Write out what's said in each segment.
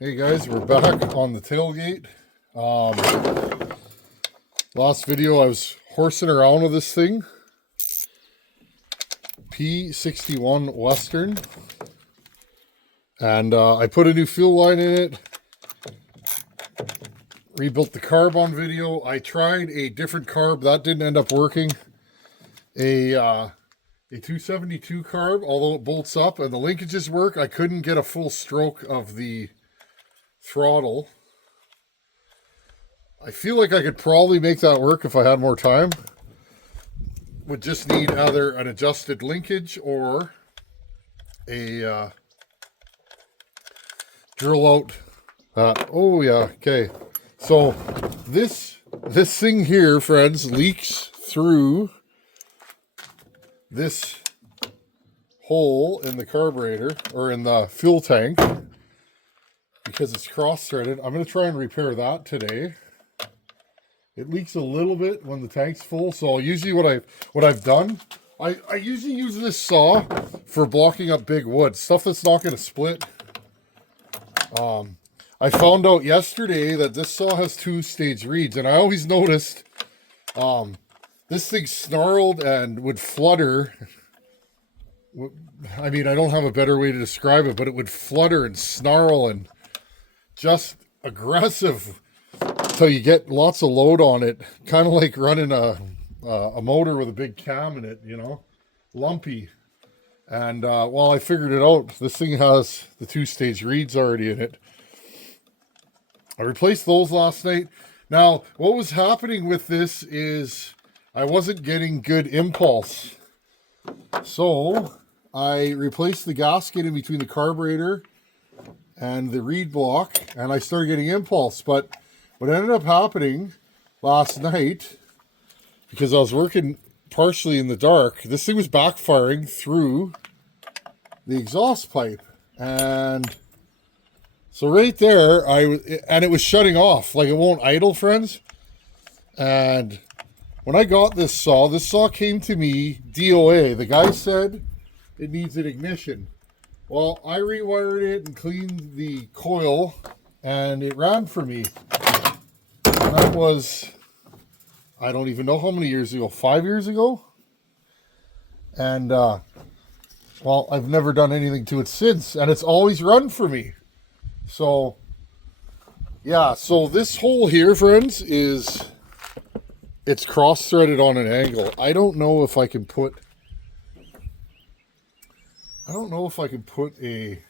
Hey guys, we're back on the tailgate. Last video I was horsing around with this thing. P61 Western. And I put a new fuel line in it. Rebuilt the carb on video. I tried a different carb. That didn't end up working. A 272 carb, although it bolts up and the linkages work, I couldn't get a full stroke of the throttle. I feel like I could probably make that work if I had more time. Would just need either an adjusted linkage or a drill out. Oh yeah, okay. So this thing here, friends, leaks through this hole in the carburetor or in the fuel tank because it's cross-threaded. I'm going to try and repair that today. It leaks a little bit when the tank's full, so usually what I've done, I usually use this saw for blocking up big wood, stuff that's not going to split. I found out yesterday that this saw has 2-stage reeds, and I always noticed this thing snarled and would flutter. I mean, I don't have a better way to describe it, but it would flutter and snarl and just aggressive until you get lots of load on it. Kind of like running a motor with a big cam in it, you know, lumpy. And well, I figured it out. This thing has the 2-stage reeds already in it. I replaced those last night. Now, what was happening with this is I wasn't getting good impulse. So I replaced the gasket in between the carburetor and the reed block, and I started getting impulse. But what ended up happening last night, because I was working partially in the dark, this thing was backfiring through the exhaust pipe. And so right there, and it was shutting off, like it won't idle, friends. And when I got this saw came to me DOA. The guy said it needs an ignition. Well, I rewired it and cleaned the coil, and it ran for me. And that was, I don't even know how many years ago, 5 years ago? And, well, I've never done anything to it since, and it's always run for me. So, yeah, so this hole here, friends, it's cross-threaded on an angle. I don't know if I can put a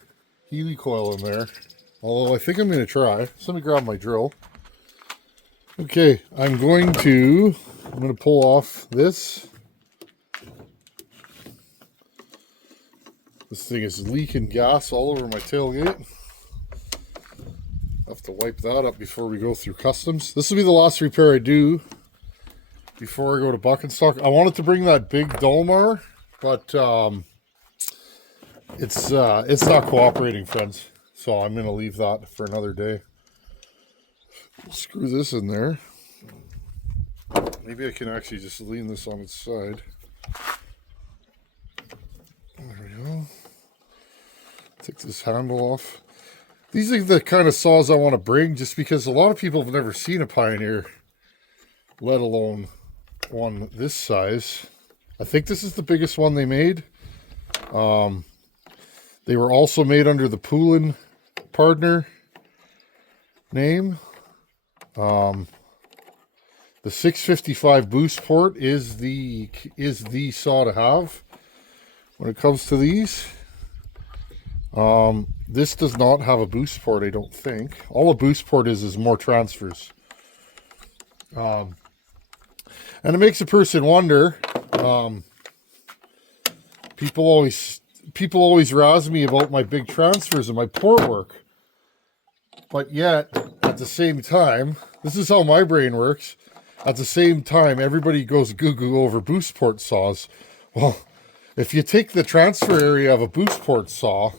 Healy coil in there, although I think I'm going to try. So let me grab my drill. Okay, I'm going to pull off this. This thing is leaking gas all over my tailgate. I have to wipe that up before we go through customs. This will be the last repair I do before I go to buck and stock. I wanted to bring that big Dolmar, but it's not cooperating, friends. So I'm going to leave that for another day. We'll screw this in there. Maybe I can actually just lean this on its side. There we go. Take this handle off. These are the kind of saws I want to bring, just because a lot of people have never seen a Pioneer, let alone one this size. I think this is the biggest one they made. They were also made under the Poulin partner name. The 655 boost port is the saw to have when it comes to these. This does not have a boost port, I don't think. All a boost port is more transfers. And it makes a person wonder. People always razz me about my big transfers and my port work. But yet, at the same time, this is how my brain works. At the same time, everybody goes goo-goo over boost port saws. Well, if you take the transfer area of a boost port saw,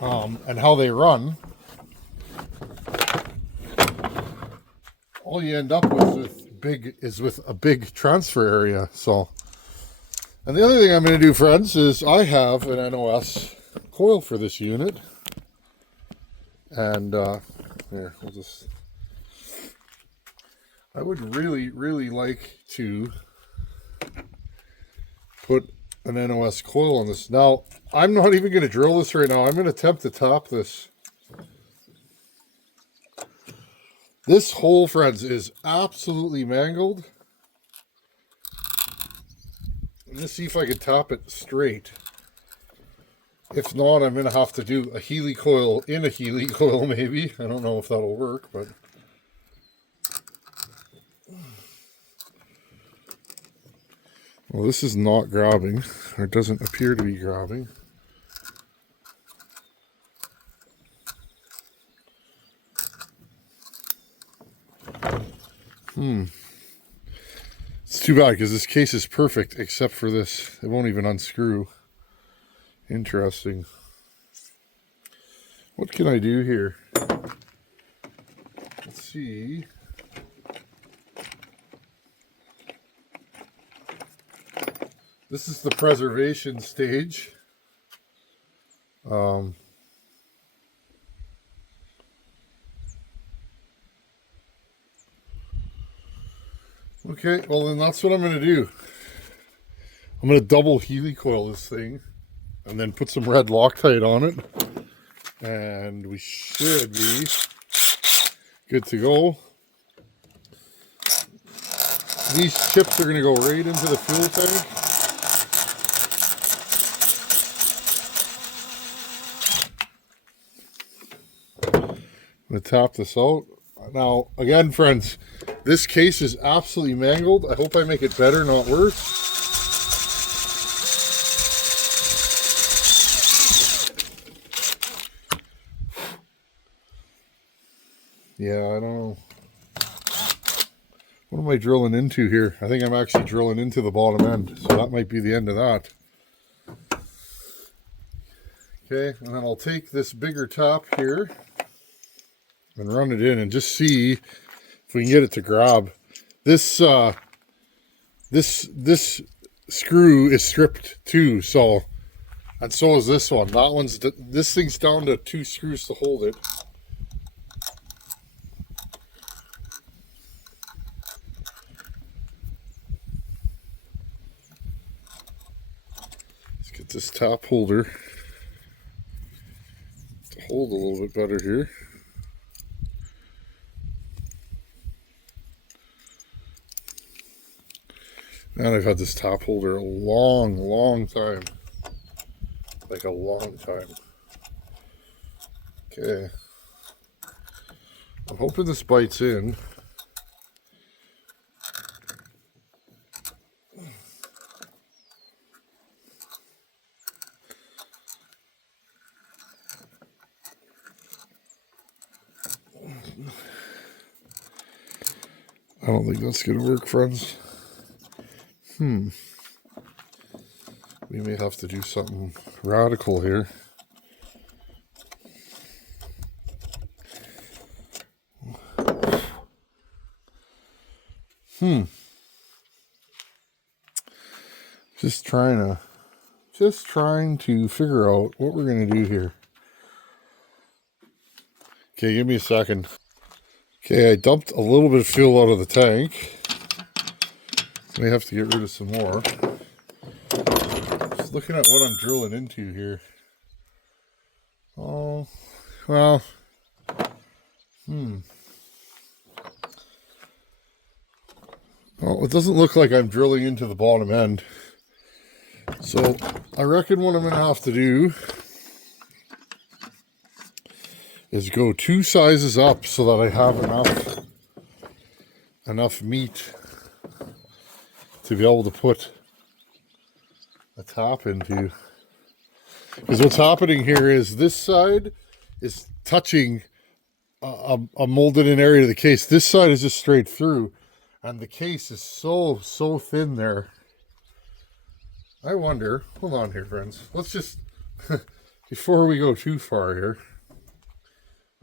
and how they run, all you end up with a big transfer area. So, and the other thing I'm going to do, friends, is I have an NOS coil for this unit. And here, we'll just, I would really like to put an NOS coil on this. Now, I'm not even going to drill this right now. I'm going to attempt to top this. This hole, friends, is absolutely mangled. I'm going to see if I can top it straight. If not, I'm going to have to do a Healy coil in a Healy coil, maybe. I don't know if that'll work, but... Well, this is not grabbing, or it doesn't appear to be grabbing. It's too bad, because this case is perfect, except for this. It won't even unscrew. Interesting. What can I do here? Let's see. This is the preservation stage. Okay, well then that's what I'm going to do. I'm going to double Healy coil this thing and then put some red Loctite on it. And we should be good to go. These chips are going to go right into the fuel tank. I'm going to tap this out. Now, again, friends, this case is absolutely mangled. I hope I make it better, not worse. Yeah, I don't know. What am I drilling into here? I think I'm actually drilling into the bottom end, so that might be the end of that. Okay, and then I'll take this bigger top here and run it in and just see if we can get it to grab. This this screw is stripped too, so, and so is this one. That one's, this thing's down to 2 screws to hold it. Let's get this top holder to hold a little bit better here. And I've had this top holder a long time. Like a long time. Okay. I'm hoping this bites in. I don't think that's going to work, friends. We may have to do something radical here. Just trying to figure out what we're going to do here. Okay, give me a second. Okay, I dumped a little bit of fuel out of the tank. May have to get rid of some more. Just looking at what I'm drilling into here. Oh, well. Well, it doesn't look like I'm drilling into the bottom end. So, I reckon what I'm going to have to do is go 2 sizes up so that I have enough meat to be able to put a top into. Because what's happening here is this side is touching a molded in area of the case. This side is just straight through, and the case is so thin there. I wonder, hold on here, friends. Let's just, before we go too far here,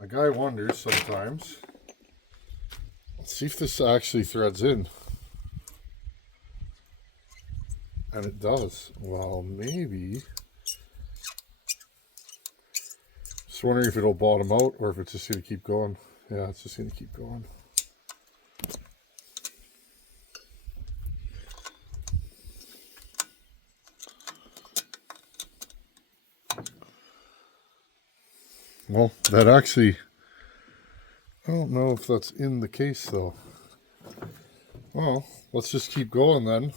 a guy wonders sometimes. Let's see if this actually threads in. And it does. Well, maybe. Just Just wondering if it'll bottom out or if it's just going to keep going. Yeah, it's just going to keep going. Well, that actually, I don't know if that's in the case though. Well, let's just keep going then.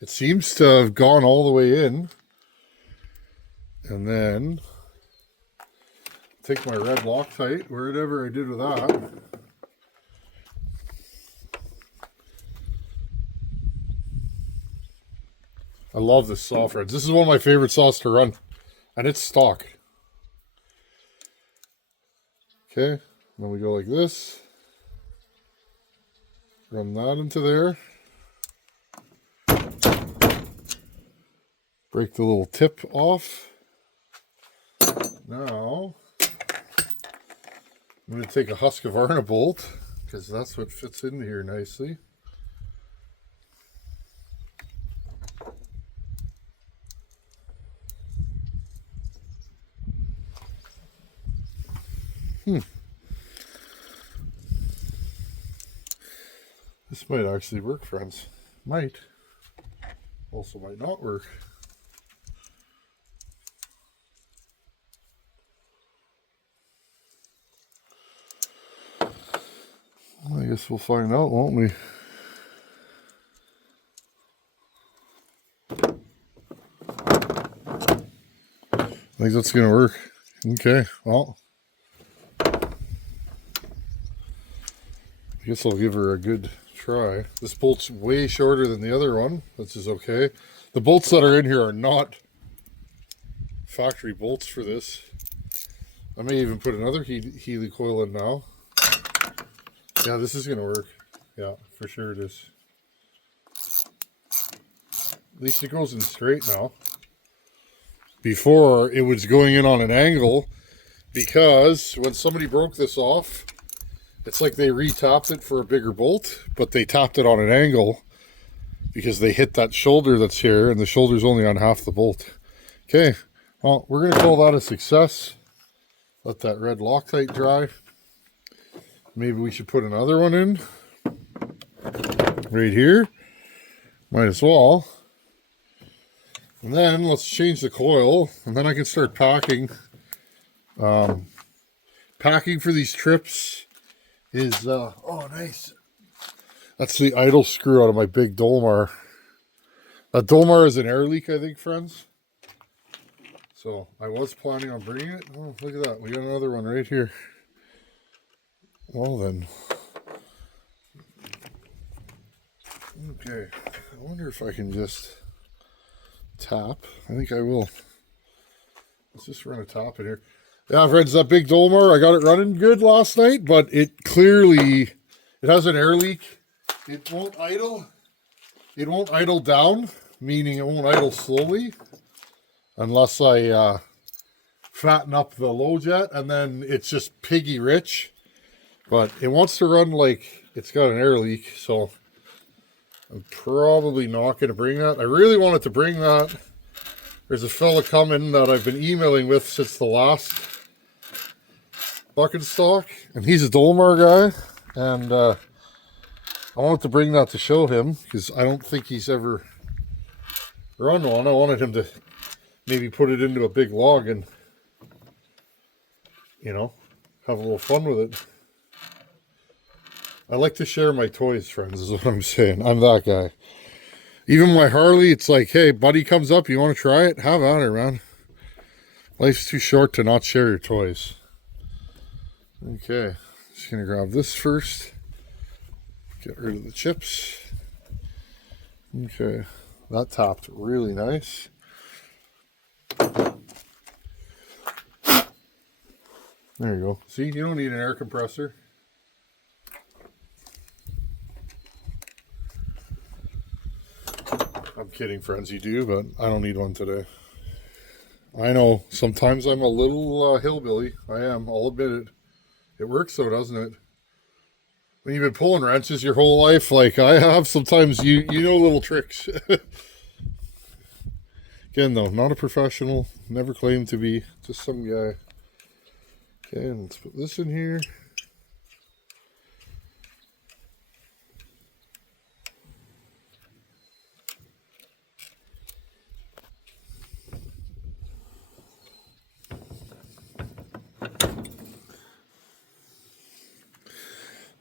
It seems to have gone all the way in. And then take my red Loctite, whatever I did with that. I love this saw, friends. This is one of my favorite saws to run. And it's stock. Okay, then we go like this. Run that into there. Break the little tip off. Now, I'm going to take a Husqvarna bolt, because that's what fits in here nicely. This might actually work, friends. Might. Also might not work. Well, I guess we'll find out, won't we? I think that's going to work. Okay, well. I guess I'll give her a good try. This bolt's way shorter than the other one, which is okay. The bolts that are in here are not factory bolts for this. I may even put another Healy coil in now. Yeah, this is going to work. Yeah, for sure it is. At least it goes in straight now. Before, it was going in on an angle, because when somebody broke this off, it's like they re-tapped it for a bigger bolt, but they tapped it on an angle because they hit that shoulder that's here, and the shoulder's only on half the bolt. Okay, well, we're going to call that a success. Let that red Loctite dry. Maybe we should put another one in right here. Might as well. And then let's change the coil, and then I can start packing. Packing for these trips is, oh nice. That's the idle screw out of my big Dolmar. That Dolmar is an air leak, I think, friends. So I was planning on bringing it. Oh, look at that. We got another one right here. Well then. Okay. I wonder if I can just tap. I think I will. Let's just run a top in here. Yeah, friends, that big Dolmar, I got it running good last night, but it clearly, it has an air leak. It won't idle. It won't idle down, meaning it won't idle slowly, unless I fatten up the low jet, and then it's just piggy rich. But it wants to run like it's got an air leak, so I'm probably not going to bring that. I really wanted to bring that. There's a fella coming that I've been emailing with since the last bucket stock, and he's a Dolmar guy, and I wanted to bring that to show him, because I don't think he's ever run one. I wanted him to maybe put it into a big log and, you know, have a little fun with it. I like to share my toys, friends, is what I'm saying. I'm that guy. Even my Harley, it's like, hey, buddy comes up, you want to try it? Have at it, man. Life's too short to not share your toys. Okay, just going to grab this first. Get rid of the chips. Okay, that topped really nice. There you go. See, you don't need an air compressor. I'm kidding, friends, you do, but I don't need one today. I know, sometimes I'm a little hillbilly. I am, I'll admit it. It works though, doesn't it? When you've been pulling wrenches your whole life, like I have, sometimes you know little tricks. Again though, not a professional, never claimed to be, just some guy. Okay, and let's put this in here.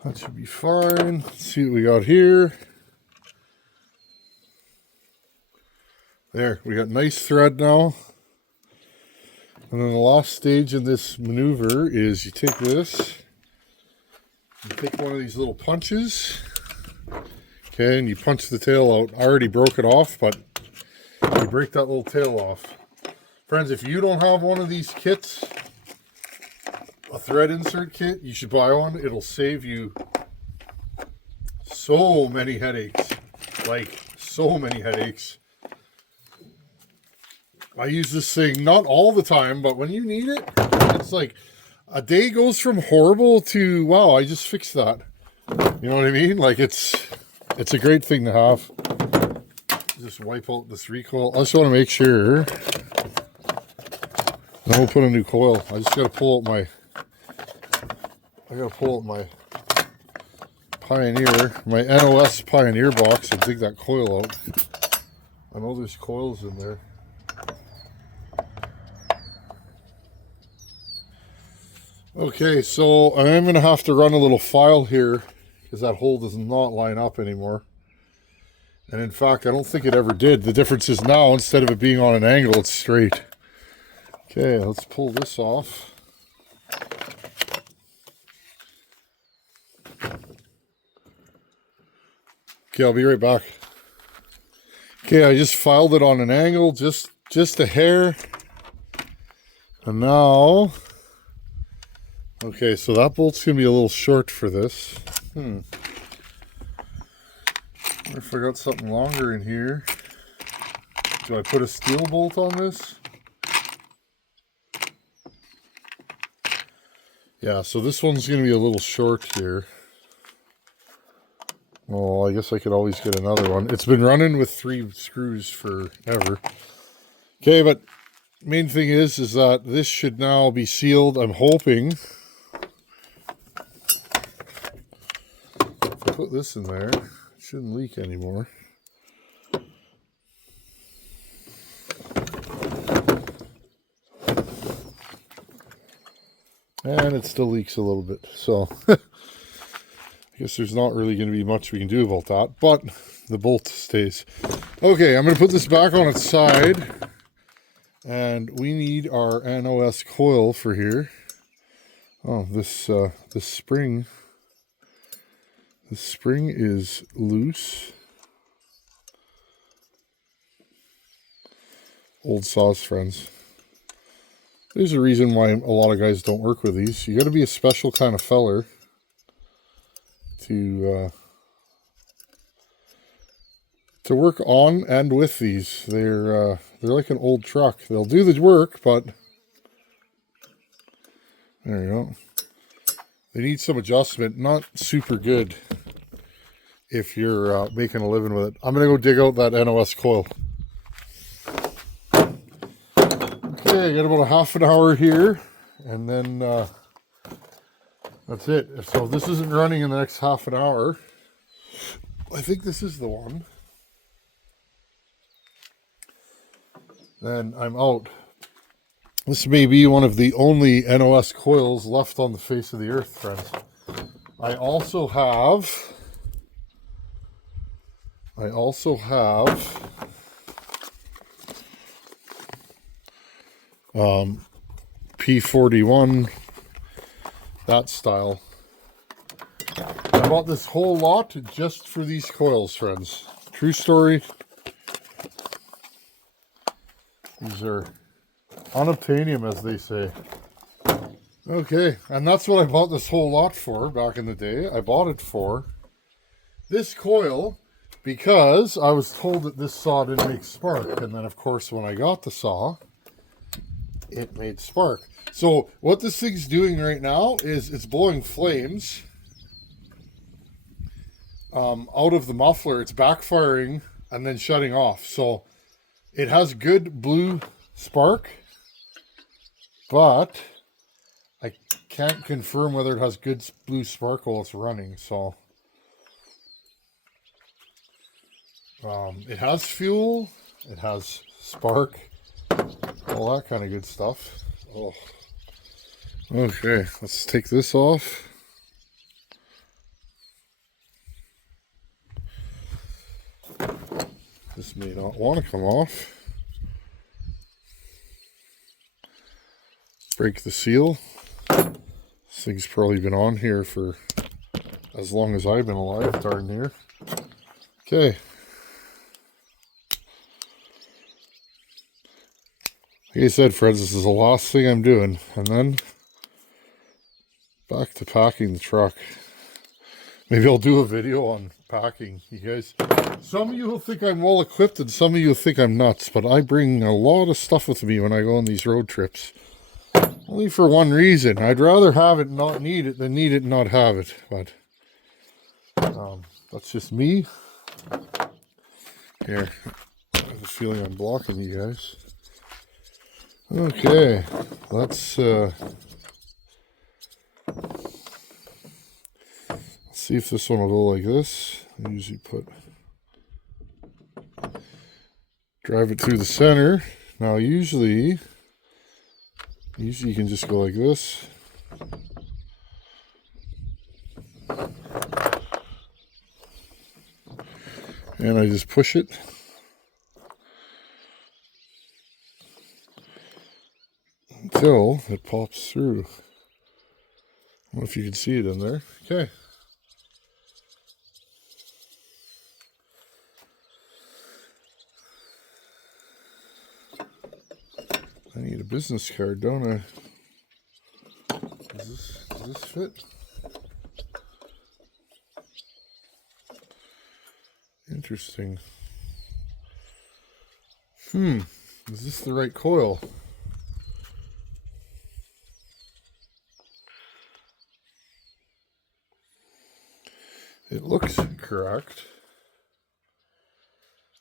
That should be fine. Let's see what we got here. There, we got nice thread now. And then the last stage in this maneuver is you take this, you take one of these little punches, okay, and you punch the tail out. I already broke it off, but you break that little tail off. Friends, if you don't have one of these kits, a thread insert kit, you should buy one. It'll save you so many headaches. Like, so many headaches. I use this thing not all the time, but when you need it, it's like a day goes from horrible to, wow, I just fixed that. You know what I mean? Like, it's a great thing to have. Just wipe out this recoil. I just want to make sure. Then we'll put a new coil. I just got to pull out my Pioneer, my NOS Pioneer box and dig that coil out. I know there's coils in there. Okay, so I'm going to have to run a little file here because that hole does not line up anymore. And in fact, I don't think it ever did. The difference is now, instead of it being on an angle, it's straight. Okay, let's pull this off. Okay, I'll be right back. Okay, I just filed it on an angle, just a hair. And now... Okay, so that bolt's going to be a little short for this. I wonder if I got something longer in here. Do I put a steel bolt on this? Yeah, so this one's going to be a little short here. Well, I guess I could always get another one. It's been running with 3 screws forever. Okay, but main thing is that this should now be sealed. I'm hoping... Put this in there, it shouldn't leak anymore. And it still leaks a little bit, so I guess there's not really going to be much we can do about that, but the bolt stays. Okay, I'm going to put this back on its side, and we need our NOS coil for here. Oh, this spring. The spring is loose. Old saws, friends. There's a reason why a lot of guys don't work with these. You got to be a special kind of feller to work on and with these. They're like an old truck. They'll do the work, but there you go. They need some adjustment. Not super good if you're making a living with it. I'm going to go dig out that NOS coil. Okay, I got about a half an hour here, and then that's it. So if this isn't running in the next half an hour, I think this is the one, then I'm out. This may be one of the only NOS coils left on the face of the earth, friends. I also have P61, that style. I bought this whole lot just for these coils, friends. True story. These are unobtainium, as they say. Okay, and that's what I bought this whole lot for back in the day. I bought it for this coil because I was told that this saw didn't make spark. And then, of course, when I got the saw, it made spark. So what this thing's doing right now is it's blowing flames out of the muffler. It's backfiring and then shutting off. So it has good blue spark, but can't confirm whether it has good blue spark while it's running, so it has fuel, it has spark, all that kind of good stuff. Oh, okay, let's take this off. This may not want to come off. Break the seal. This thing's probably been on here for as long as I've been alive, darn near. Okay. Like I said, friends, this is the last thing I'm doing. And then back to packing the truck. Maybe I'll do a video on packing, you guys. Some of you will think I'm well equipped and some of you will think I'm nuts, but I bring a lot of stuff with me when I go on these road trips. Only for one reason. I'd rather have it and not need it than need it and not have it. But that's just me. Here, I have a feeling I'm blocking you guys. Okay, let's see if this one will go like this. I usually drive it through the center. Now usually you can just go like this. And I just push it. Until it pops through. I don't know if you can see it in there. Okay. I need a business card, don't I? Does this fit? Interesting. Is this the right coil? It looks correct.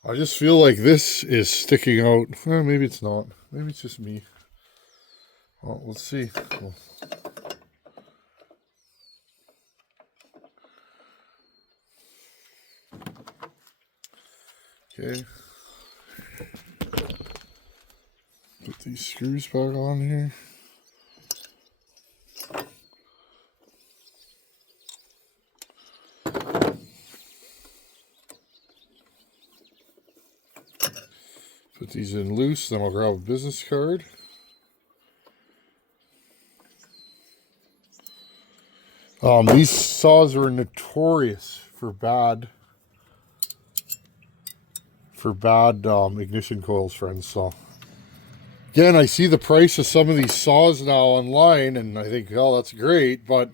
I just feel like this is sticking out. Well, maybe it's not. Maybe it's just me. Well, let's see. Okay. Put these screws back on here. Put these in loose, then I'll grab a business card. These saws are notorious for bad ignition coils, friends. So again, I see the price of some of these saws now online, and I think, oh, that's great. But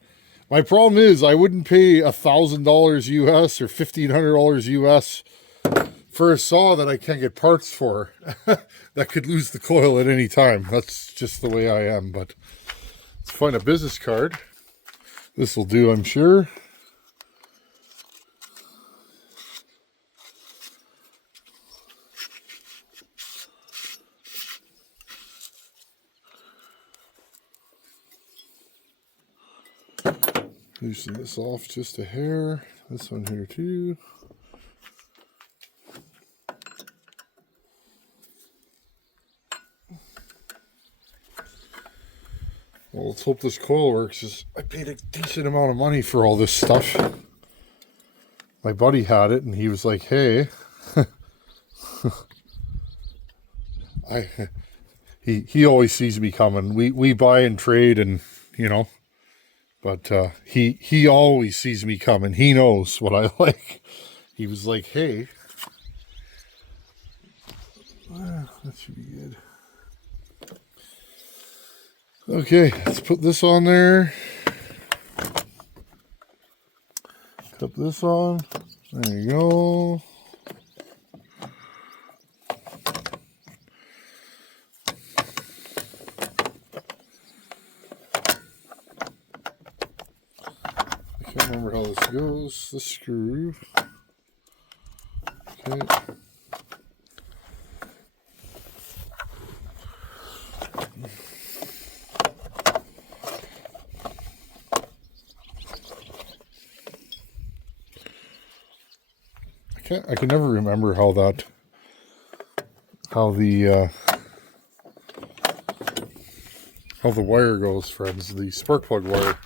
my problem is, I wouldn't pay $1,000 US or $1,500 US for a saw that I can't get parts for that could lose the coil at any time. That's just the way I am. But let's find a business card. This will do, I'm sure. Loosen this off just a hair. This one here too. Well, let's hope this coil works. I paid a decent amount of money for all this stuff. My buddy had it and he was like, hey, he always sees me coming. We buy and trade, and you know, but he always sees me coming. He knows what I like. He was like, hey, that should be good. Okay, let's put this on there. Clip this on. There you go. I can't remember how this goes. The screw. Okay. I can never remember how the wire goes, friends. The spark plug wire.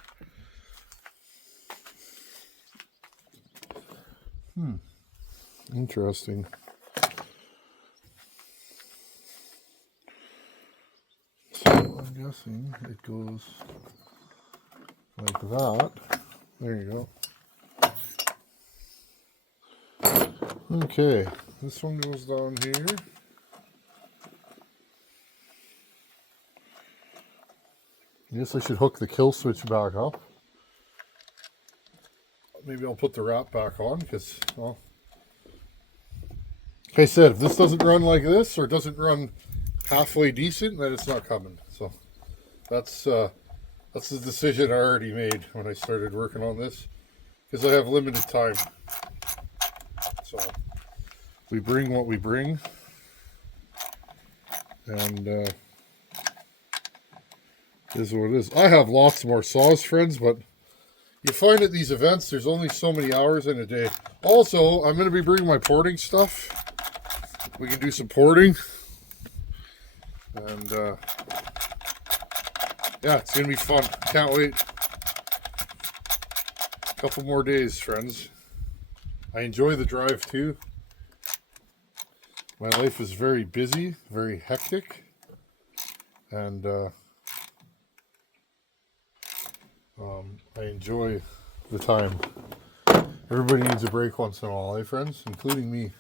Interesting. So I'm guessing it goes like that. There you go. Okay, this one goes down here. I guess I should hook the kill switch back up. Maybe I'll put the wrap back on because, well, like I said, if this doesn't run like this or doesn't run halfway decent, then it's not coming. So that's the decision I already made when I started working on this, because I have limited time. So we bring what we bring, and this is what it is. I have lots more saws, friends, but you find at these events there's only so many hours in a day. Also, I'm going to be bringing my porting stuff. We can do some porting, and yeah, it's going to be fun. Can't wait. A couple more days, friends. I enjoy the drive too. My life is very busy, very hectic, and I enjoy the time. Everybody needs a break once in a while, eh, friends? Including me.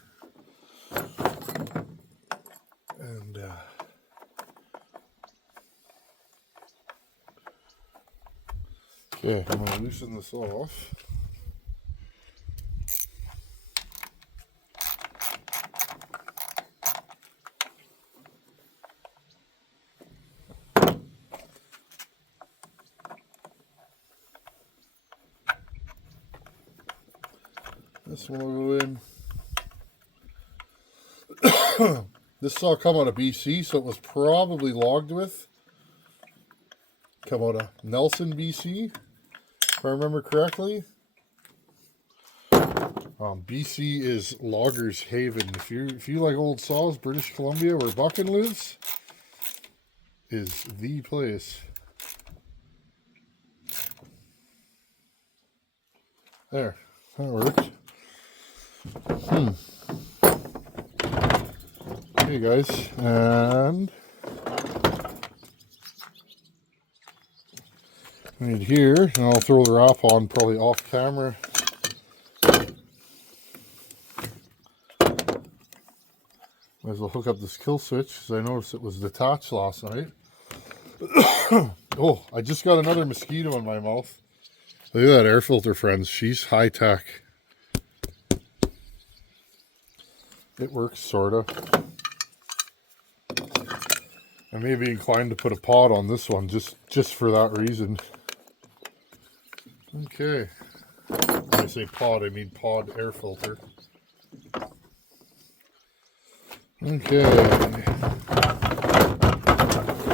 And okay, I'm going to loosen this off. This one will go in. This saw come out of BC, so it was probably logged with. Come out of Nelson, BC, if I remember correctly. BC is Loggers Haven. If you like old saws, British Columbia, where Buchan lives, is the place. There, that worked. Hey guys, and right here, and I'll throw the wrap on probably off camera. Might as well hook up this kill switch because I noticed it was detached last night. Oh, I just got another mosquito in my mouth. Look at that air filter, friends. She's high tech. It works, sorta. I may be inclined to put a pod on this one just for that reason. Okay. When I say pod, I mean pod air filter. Okay.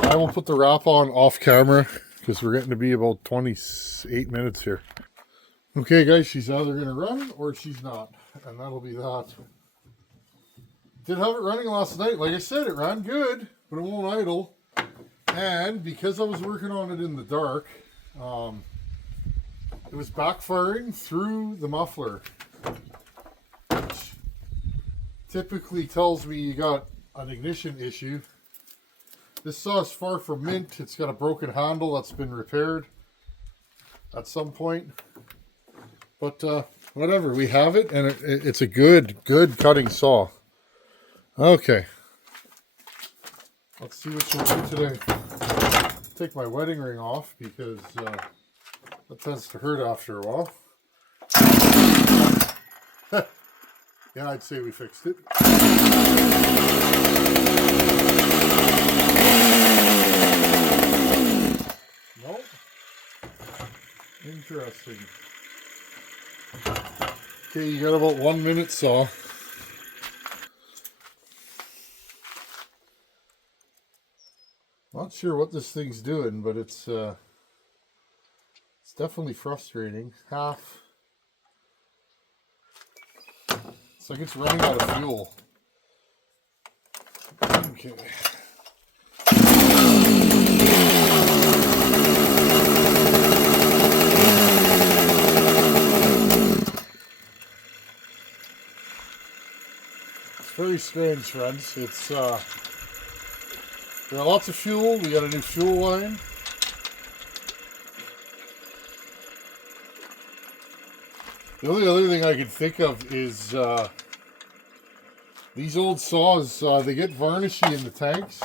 I will put the wrap on off camera because we're getting to be about 28 minutes here. Okay, guys, she's either going to run or she's not. And that'll be that. Did have it running last night. Like I said, it ran good, but it won't idle. And because I was working on it in the dark, it was backfiring through the muffler, which typically tells me you got an ignition issue. This saw is far from mint. It's got a broken handle that's been repaired at some point. But whatever, we have it, and it's a good cutting saw. Okay. Let's see what she'll do today. Take my wedding ring off because that tends to hurt after a while. Yeah, I'd say we fixed it. Nope. Interesting. Okay, you got about 1 minute saw. Not sure what this thing's doing, but it's definitely frustrating. It's Looks like it's running out of fuel. Okay. It's very strange, friends. It's we got lots of fuel. We got a new fuel line. The only other thing I can think of is these old saws, they get varnishy in the tanks.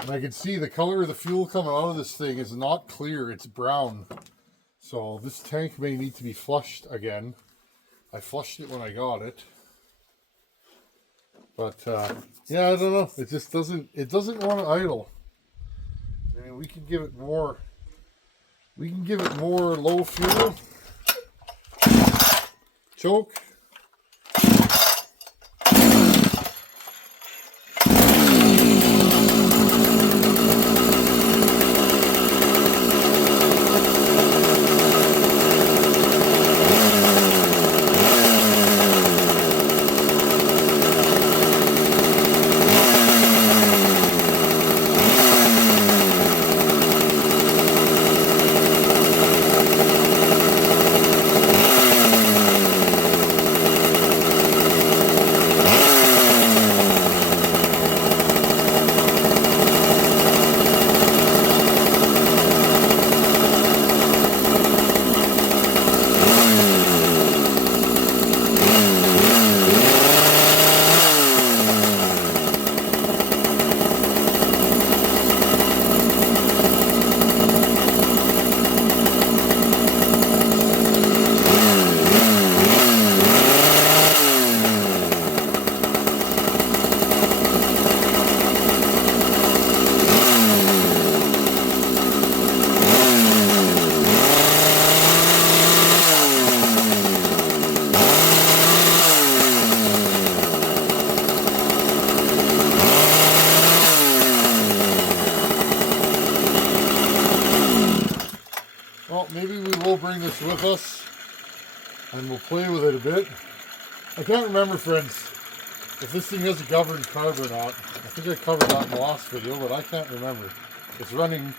And I can see the color of the fuel coming out of this thing is not clear, it's brown. So this tank may need to be flushed again. I flushed it when I got it. But yeah, I don't know. It just doesn't want to idle. I mean, we can give it more low fuel. Choke. Maybe we will bring this with us and we'll play with it a bit. I can't remember, friends, if this thing has a governed carb or not. I think I covered that in the last video, but I can't remember. It's running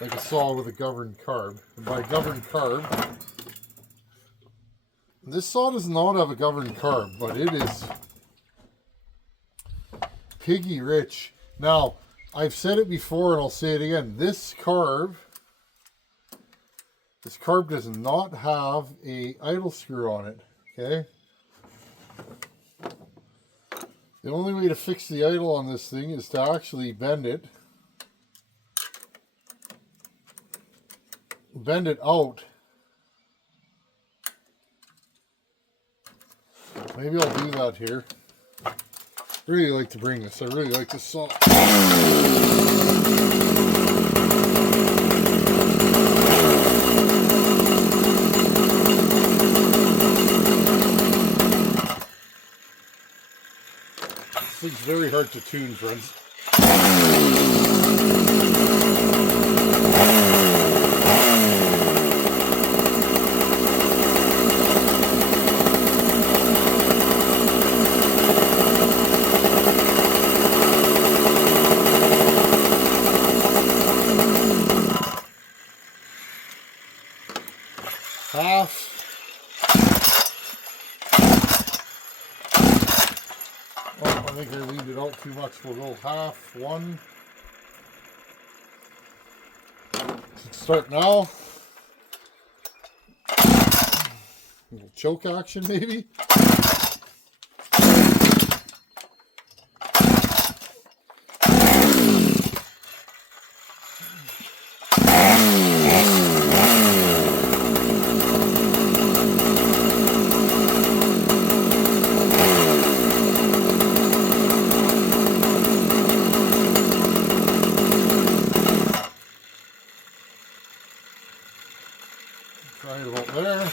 like a saw with a governed carb. And by governed carb, this saw does not have a governed carb, but it is piggy rich. Now, I've said it before and I'll say it again. This carb does not have a idle screw on it, okay? The only way to fix the idle on this thing is to actually bend it out. Maybe I'll do that here. I really like to bring this. I really like this saw. This thing's very hard to tune, friends. Half. Oh, I think I leaned it out too much. We'll go half, one. Should start now. A little choke action, maybe. Right about there.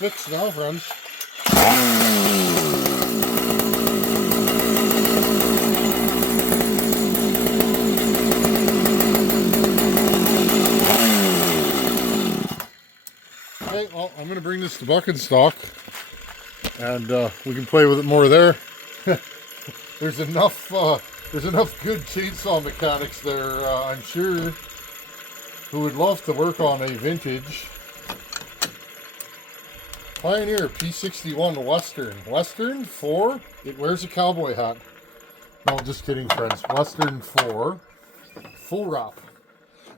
fixed now, friends. Okay, well, I'm going to bring this to buck and stock, and we can play with it more there. There's enough good chainsaw mechanics there, I'm sure, who would love to work on a vintage Pioneer P61 Western 4. It wears a cowboy hat. No, just kidding, friends. Western 4 full wrap.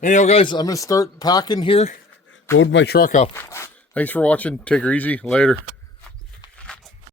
Anyhow, guys, I'm going to start packing here. Load my truck up. Thanks for watching. Take her easy. Later.